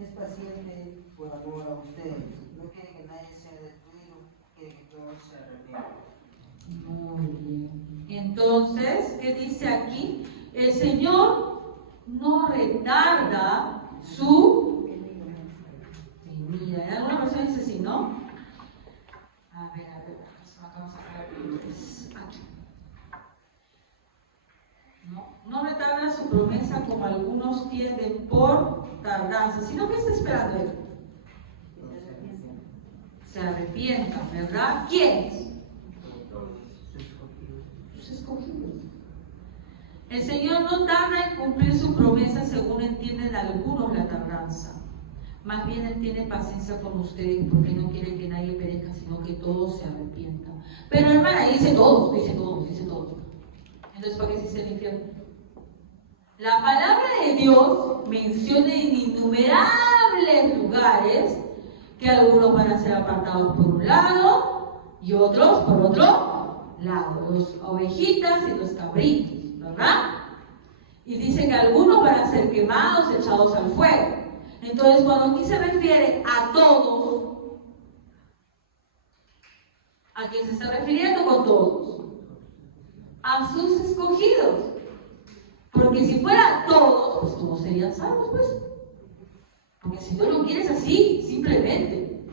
es paciente por amor a ustedes. No quiere que nadie sea destruido, quiere que todos se arrepientan. Muy bien. Entonces, ¿qué dice aquí? El Señor no retarda su venida. En alguna versión dice así, ¿no? A ver, vamos a sacar aquí. No retarda su promesa como algunos tienden por tardanza, sino que está esperando él. Se arrepientan, ¿verdad? ¿Quiénes? Sus escogidos. El Señor no tarda en cumplir su promesa según entienden algunos la tardanza. Más bien Él tiene paciencia con ustedes porque no quiere que nadie perezca, sino que todos se arrepientan. Pero hermana, ahí dice todos, dice todos, dice todos. Entonces, ¿para qué se dice el infierno? La palabra de Dios menciona en innumerables lugares que algunos van a ser apartados por un lado y otros por otro lado. Los ovejitas y los cabritos, ¿verdad? Y dice que algunos van a ser quemados, echados al fuego. Entonces, cuando aquí se refiere a todos, ¿a quién se está refiriendo con todos? A sus escogidos. Porque si fuera todos, pues todos serían salvos, pues. Porque si Dios lo quiere es así, simplemente.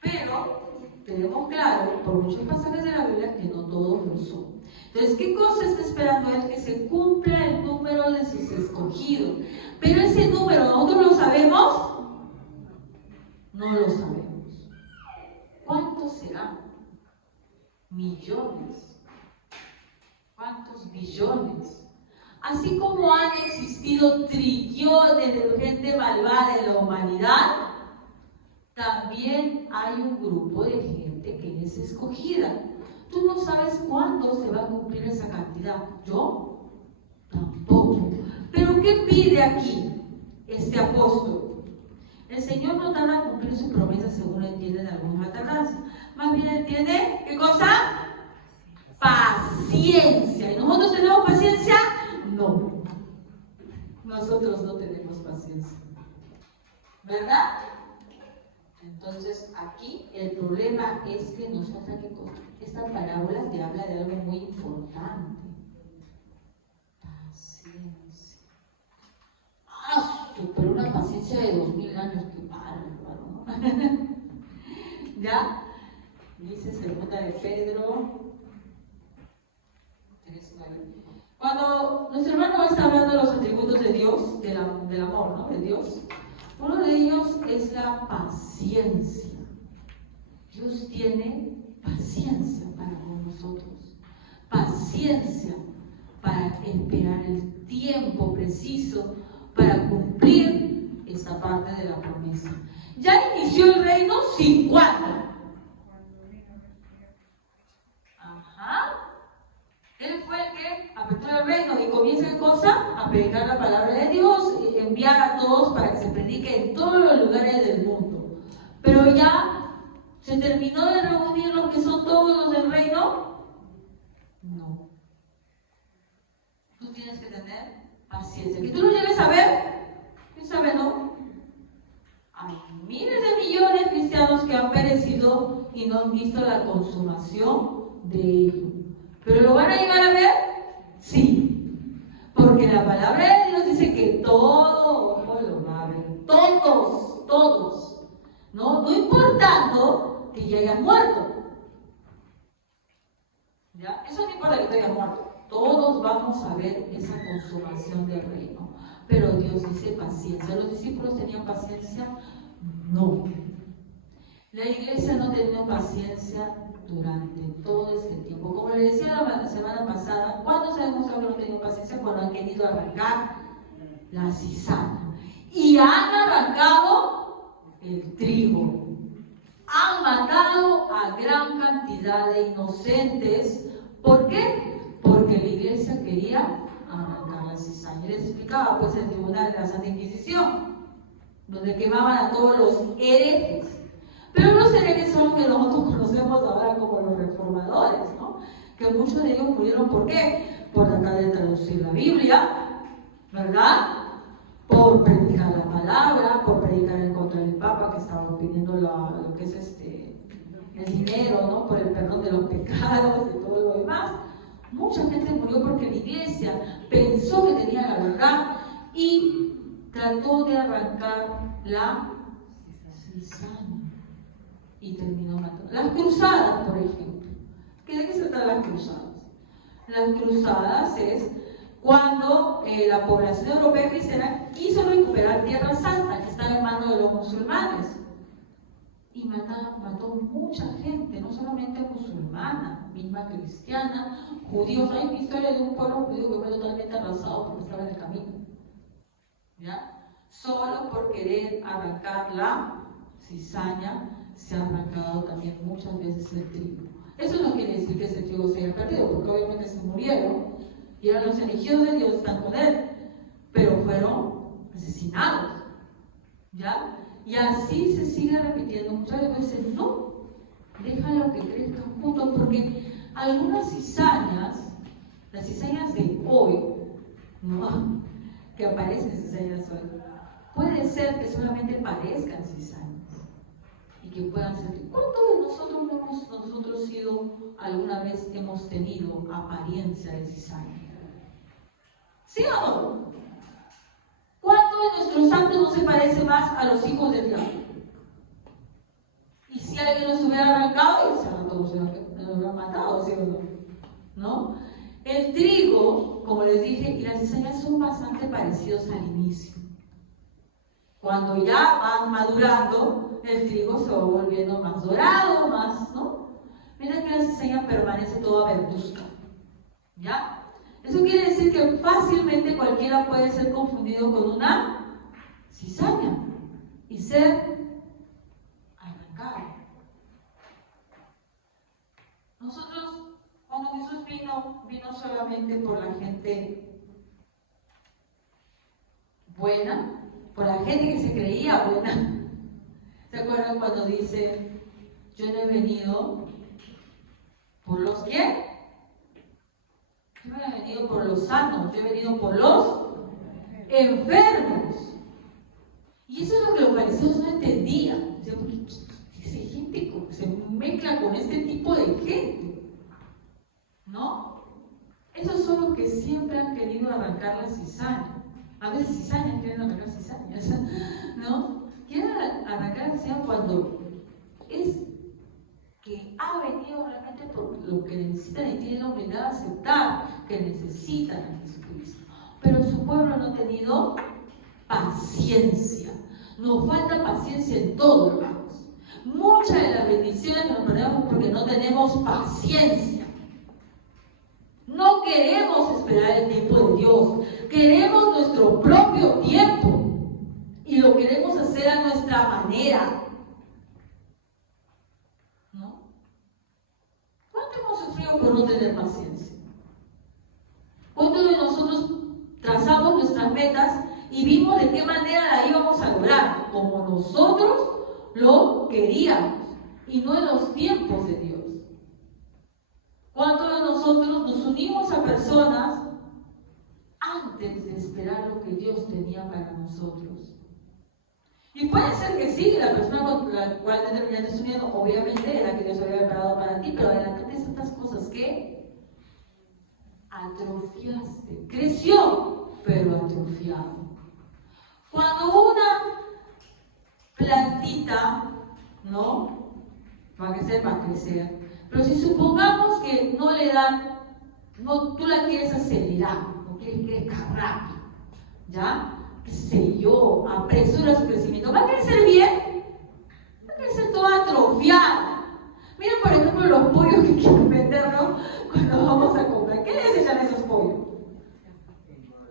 Pero tenemos claro, por muchos pasajes de la Biblia, que no todos lo son. Entonces, ¿qué cosa está esperando Él? Que se cumpla el número de sus escogidos. Pero ese número, ¿nosotros lo sabemos? No lo sabemos. ¿Cuántos serán? Millones. ¿Cuántos billones? Así como han existido trillones de gente malvada en la humanidad, también hay un grupo de gente que es escogida. Tú no sabes cuándo se va a cumplir esa cantidad. Yo tampoco. Pero ¿qué pide aquí este apóstol? El Señor no tarda a cumplir su promesa según entienden algunos la tardanza. Más bien entiende, ¿qué cosa? Paciencia. ¿Y nosotros tenemos paciencia? No. Nosotros no tenemos paciencia. ¿Verdad? Entonces, aquí el problema es que nosotros, esta parábola te habla de algo muy importante. Paciencia. Pero una paciencia de 2000 años, qué bárbaro, ¿no? ¿Ya? Dice segunda de Pedro 3:9. Cuando nuestro hermano está hablando de los atributos de Dios, del amor, ¿no? De Dios, uno de ellos es la paciencia. Dios tiene paciencia para con nosotros. Paciencia para esperar el tiempo preciso para cumplir esta parte de la promesa. Ya inició el reino sin cuándo. Ajá. Él fue el que apertó el reino y comienza en cosa a predicar la palabra de Dios, y enviar a todos para que se predique en todos los lugares del mundo. Pero ya se terminó de reunir los que son todos los del reino. No. Tú tienes que tener paciencia. Que tú lo lleves a ver. ¿Quién sabe, no? Hay miles de millones de cristianos que han perecido y no han visto la consumación de ello. ¿Pero lo van a llegar a ver? Sí. Porque la palabra de Dios dice que todo ojo lo va a ver. Todos, todos. No importando que ya hayas muerto. ¿Ya? Eso no importa que te hayas muerto. Todos vamos a ver esa consumación del reino. Pero Dios dice paciencia. ¿Los discípulos tenían paciencia? No. La iglesia no tenía paciencia durante todo ese tiempo. Como le decía la semana pasada, ¿cuándo se ha demostrado que no tenían paciencia? Cuando han querido arrancar la cizaña. Y han arrancado el trigo. Han matado a gran cantidad de inocentes. ¿Por qué? Porque la iglesia quería arrancar la cizaña. Les explicaba pues el tribunal de la Santa Inquisición, donde quemaban a todos los herejes. Pero los herejes son los que nosotros conocemos ahora como los reformadores, ¿no? Que muchos de ellos murieron, ¿por qué? Por tratar de traducir la Biblia, ¿verdad? Por predicar la palabra, por predicar en contra del Papa que estaba pidiendo lo que es el dinero, ¿no? Por el perdón de los pecados y todo lo demás. Mucha gente murió porque la iglesia pensó que tenía la verdad y trató de arrancar la cizaña y terminó matando. Las cruzadas, por ejemplo. ¿De qué se tratan las cruzadas? Las cruzadas es cuando la población europea cristiana quiso recuperar Tierra Santa, que estaba en manos de los musulmanes. y mató mucha gente, no solamente musulmana, misma cristiana, judíos. Hay una historia de un pueblo judío que fue totalmente arrasado porque estaba en el camino, ¿ya? Solo por querer arrancar la cizaña se ha arrancado también muchas veces el trigo. Eso no quiere decir que ese trigo se haya perdido, porque obviamente se murieron y eran los elegidos de Dios, están con él, pero fueron asesinados, ¿ya? Y así se sigue repitiendo. Muchas veces no, déjalo que crezcan juntos, porque algunas cizañas, las cizañas de hoy, no, que aparecen cizañas hoy, puede ser que solamente parezcan cizañas y que puedan ser. ¿Cuántos de nosotros alguna vez hemos tenido apariencia de cizaña? ¿Sí o no? ¿Cuántos de nuestros actos no se parece más a los hijos del diablo? Y si alguien nos hubiera arrancado, ese rato nos hubiera matado, ¿sí o no? ¿No? El trigo, como les dije, y las cizañas son bastante parecidos al inicio. Cuando ya van madurando, el trigo se va volviendo más dorado, más, ¿no? Miren que la cizaña permanece toda verduzca, ¿ya? Eso quiere decir que fácilmente cualquiera puede ser confundido con una cizaña y ser arrancado. Nosotros, cuando Jesús vino solamente por la gente buena, por la gente que se creía buena. ¿Se acuerdan cuando dice, yo no he venido por los qué? Yo no he venido por los sanos, yo he venido por los enfermos. Y eso es lo que los fariseos no entendían. O sea, esa gente se mezcla con este tipo de gente, ¿no? Esos son los que siempre han querido arrancar la cizaña. A veces cizañas quieren arrancar cizañas, ¿no? Quieren arrancar la cizaña cuando es que ha venido realmente por lo que necesitan y tienen la humildad de aceptar que necesitan a Jesucristo. Pero su pueblo no ha tenido paciencia. Nos falta paciencia en todo, hermanos. Muchas de las bendiciones que nos perdemos porque no tenemos paciencia. No queremos esperar el tiempo de Dios. Queremos nuestro propio tiempo. Y lo queremos hacer a nuestra manera. Por no tener paciencia. ¿Cuántos de nosotros trazamos nuestras metas y vimos de qué manera la íbamos a lograr? Como nosotros lo queríamos y no en los tiempos de Dios. ¿Cuántos de nosotros nos unimos a personas antes de esperar lo que Dios tenía para nosotros? Y puede ser que sí, la persona con la cual te terminaste uniendo, obviamente era que Dios había preparado para ti, pero adelantaste tantas cosas que atrofiaste. Creció, pero atrofiado. Cuando una plantita, ¿no? Va a crecer, pero si supongamos que no le dan, no, tú la quieres acelerar, no quieres que crezca rápido, ¿ya? Qué sé yo, apresura su crecimiento. ¿Va a crecer bien? Va a crecer toda atrofiada. Miren, por ejemplo, los pollos que quieren vendernos cuando vamos a comprar. ¿Qué les echan esos pollos?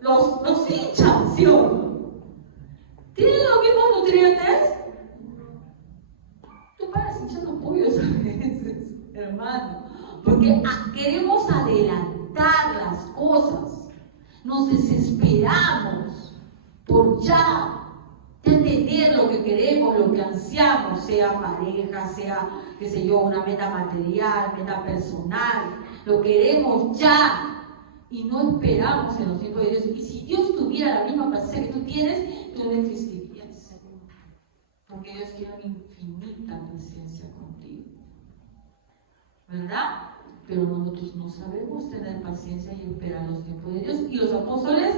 Los hinchan, ¿sí o no? ¿Tienen los mismos nutrientes? Tú paras hinchando pollos a veces, hermano. Porque queremos adelantar las cosas. Nos desesperamos por ya tener lo que queremos, lo que ansiamos, sea pareja, sea, qué sé yo, una meta material, meta personal, lo queremos ya y no esperamos en los tiempos de Dios. Y si Dios tuviera la misma paciencia que tú tienes, tú no existirías, porque Dios quiere una infinita paciencia contigo, ¿verdad? Pero nosotros no sabemos tener paciencia y esperar los tiempos de Dios, y los apóstoles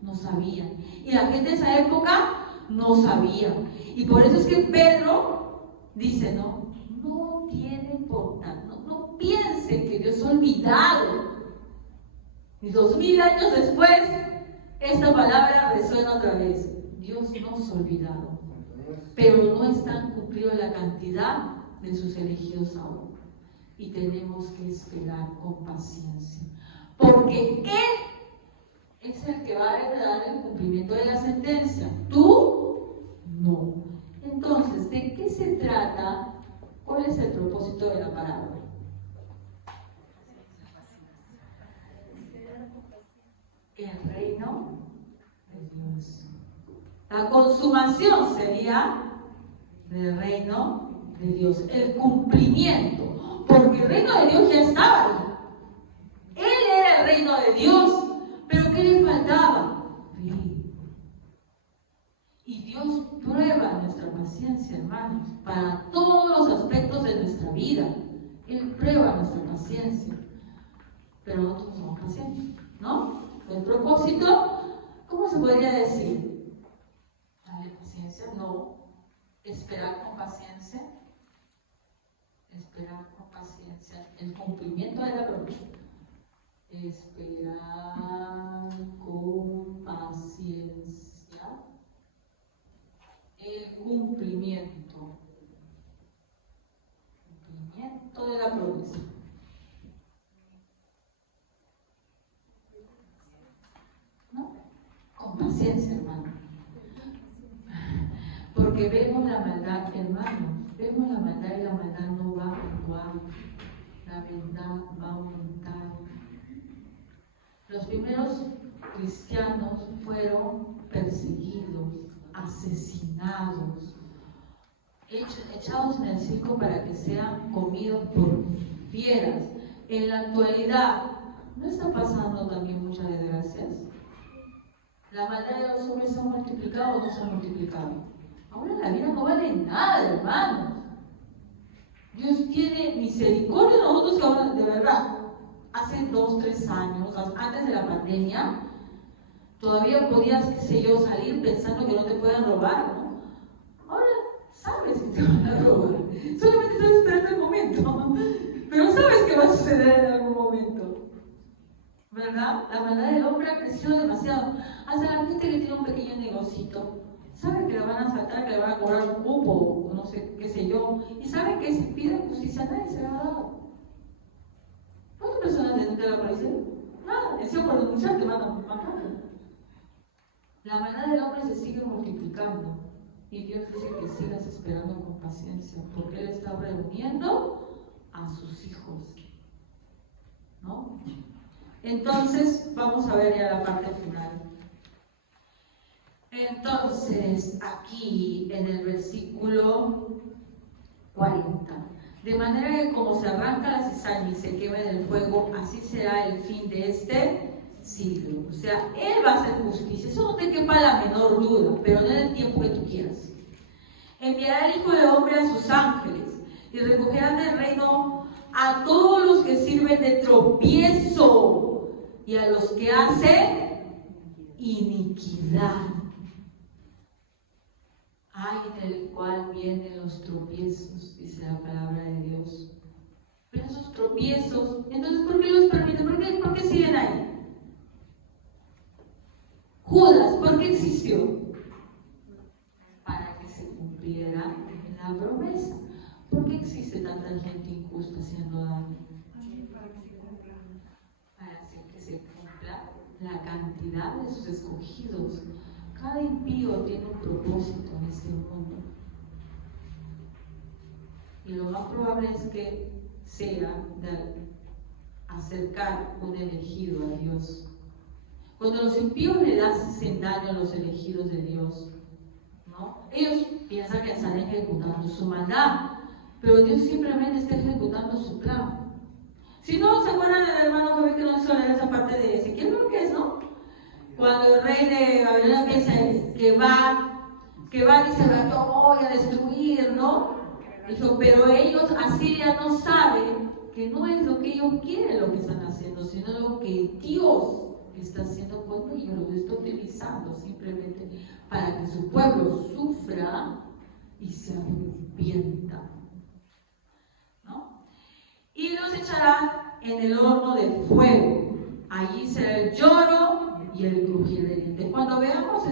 no sabían. Y la gente de esa época no sabía. Y por eso es que Pedro dice, no tiene importancia, no piensen que Dios ha olvidado. Y 2000 años después, esta palabra resuena otra vez. Dios no se ha olvidado. pero no están cumplidos la cantidad de sus elegidos aún. Y tenemos que esperar con paciencia, porque Él es el que va a dar el cumplimiento de la sentencia. Tú, no. Entonces, ¿de qué se trata? ¿Cuál es el propósito de la parábola? El reino de Dios. La consumación sería del reino de Dios, el cumplimiento, porque el reino de Dios ya estaba ahí. Él era el reino de Dios, pero ¿qué le faltaba? Fe. Y Dios prueba nuestra paciencia, hermanos, para todos los aspectos de nuestra vida. Él prueba nuestra paciencia, pero nosotros somos pacientes, ¿no? El propósito, ¿cómo se podría decir? Darle paciencia, no. Esperar con paciencia. Esperar con paciencia. El cumplimiento de la promesa. Esperar con paciencia. El cumplimiento. Cumplimiento de la promesa. Con paciencia, hermano. Porque vemos la maldad, hermanos. Vemos la maldad y la maldad no va a actuar. La verdad va a aumentar. Los primeros cristianos fueron perseguidos, asesinados, echados en el circo para que sean comidos por fieras. En la actualidad, ¿no está pasando también muchas desgracias? La maldad de los hombres se ha multiplicado o no se ha multiplicado. Ahora la vida no vale nada, hermanos. Dios tiene misericordia de nosotros, que ahora, de verdad, hace 2, 3 años, antes de la pandemia, todavía podías, qué sé yo, salir pensando que no te pueden robar, ¿no? Ahora sabes que te van a robar. Solamente estás esperando el momento. Pero sabes que va a suceder en algún momento. ¿Verdad? La maldad del hombre ha crecido demasiado. Hasta la gente que tiene un pequeño negocito sabe que la van a asaltar, que le van a cobrar un cupo, no sé, qué sé yo, y sabe que si pide justicia nadie se la va a dar. ¿Cuántas personas denuncian a la policía? Nada, encima por denunciar te van a matar. La maldad del hombre se sigue multiplicando y Dios dice que sigas esperando con paciencia, porque Él está reuniendo a sus hijos, ¿no? Entonces, vamos a ver ya la parte final. Entonces, aquí en el versículo 40, de manera que como se arranca la cizaña y se quema en el fuego, así será el fin de este siglo. O sea, Él va a hacer justicia, eso no te quepa la menor duda, pero no en el tiempo que tú quieras. Enviará el Hijo del Hombre a sus ángeles y recogerán del reino a todos los que sirven de tropiezo y a los que hacen iniquidad. Ay, del cual vienen los tropiezos, dice la palabra de Dios. Pero esos tropiezos, entonces, ¿por qué los permite? ¿Por qué siguen ahí? Judas, ¿por qué existió? Para que se cumpliera la promesa. ¿Por qué existe tanta gente injusta haciendo daño? Para que se cumpla la cantidad de sus escogidos. Cada impío tiene un propósito en este mundo. Y lo más probable es que sea de acercar un elegido a Dios. Cuando los impíos le hacen daño a los elegidos de Dios, ¿no? Ellos piensan que están ejecutando su maldad, pero Dios simplemente está ejecutando su plan. Si no, ¿se acuerdan del hermano joven que nos hizo leer esa parte de Ezequiel? Creo que es, ¿no? Cuando el rey de Babilonia que va, dice, yo voy a destruir, ¿no? Dijo, pero ellos, Asiria, no saben que no es lo que ellos quieren lo que están haciendo, sino lo que Dios está haciendo con ellos, lo está utilizando simplemente para que su pueblo sufra y se arrepienta, ¿no? Y los echarán en el horno de fuego. Allí será el lloro y el crujir de dientes. Cuando veamos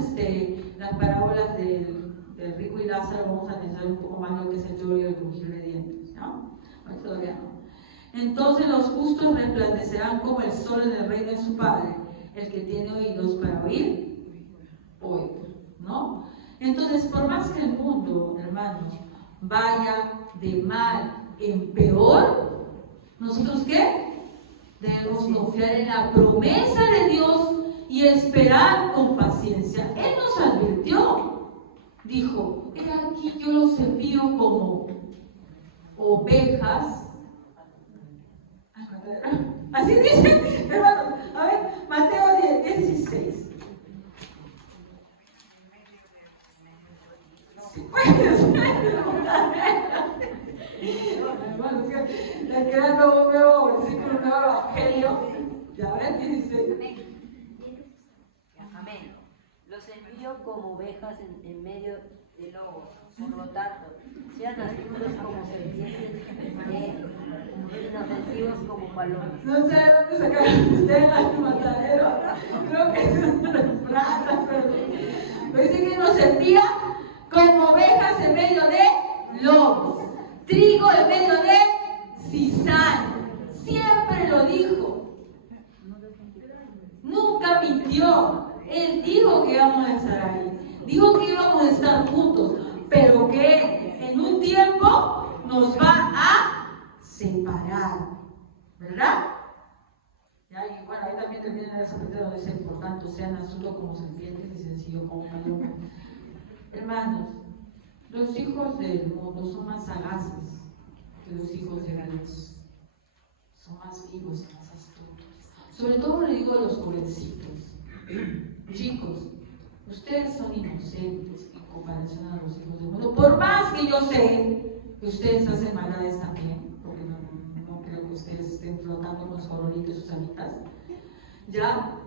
las parábolas del del rico y Lázaro vamos a analizar un poco más lo que es el lloro y el crujir de dientes, ¿no? Bueno, todavía no. Entonces los justos resplandecerán como el sol en el reino de su Padre. El que tiene oídos para oír, oye, ¿no? Entonces, por más que el mundo, hermanos, vaya de mal en peor, ¿nosotros qué? Debemos confiar en la promesa de Dios y esperar con paciencia. Él nos advirtió, dijo, he aquí yo los envío como ovejas. Así dice, hermano, a ver, Mateo 16. Sí, hermano, le queda nuevo versículo, nuevo evangelio. Ya ven, 16. Amén. Los envío como ovejas en medio de lobos. Por lo tanto, sean astutos como serpientes e inofensivos como palomas. No sé dónde sacaron ustedes las mataderos. Creo que son unas ratas, pero dice que nos envía como ovejas en medio de lobos, trigo en medio de cizaña. Siempre lo dijo. Nunca mintió. Él dijo que íbamos a estar ahí. Dijo que íbamos a estar juntos. Pero que en un tiempo nos va a separar. ¿Verdad? Y bueno, ahí también termina esa parte donde dice, por tanto, sean astutos como serpientes y sencillos como palomas. Hermanos, los hijos del mundo son más sagaces que los hijos de Dios. Son más vivos y más astutos. Sobre todo le digo a los jovencitos. Chicos, ustedes son inocentes en comparación a los hijos del mundo. Por más que yo sé que ustedes hacen maldades también, porque no creo que ustedes estén flotando con los jorolitos y sus alitas, ¿ya?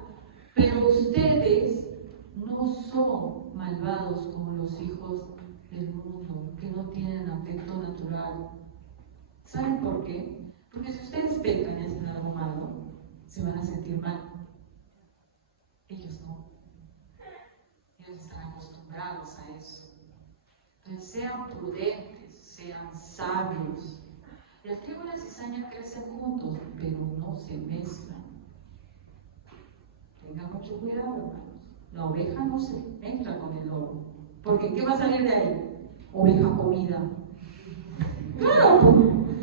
Pero ustedes no son malvados como los hijos del mundo, que no tienen afecto natural. ¿Saben por qué? Porque si ustedes pecan y hacen algo malo, se van a sentir mal. Ellos no. Ellos están acostumbrados a eso. Entonces sean prudentes, sean sabios. El trigo y la cizaña crecen juntos, pero no se mezclan. Tengan mucho cuidado, hermanos. La oveja no se mezcla con el lobo. Porque ¿qué va a salir de ahí? Oveja comida. Claro,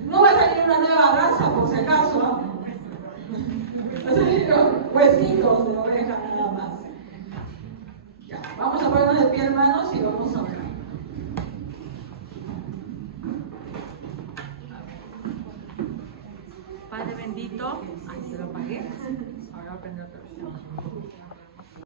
no va a salir una nueva raza, por si acaso, ¿no? Va a salir huesitos de oveja nada más. Ya, vamos a ponernos de pie, hermanos, y vamos a orar. Padre bendito, ay, se lo apagué. Ahora aprendo otra vez.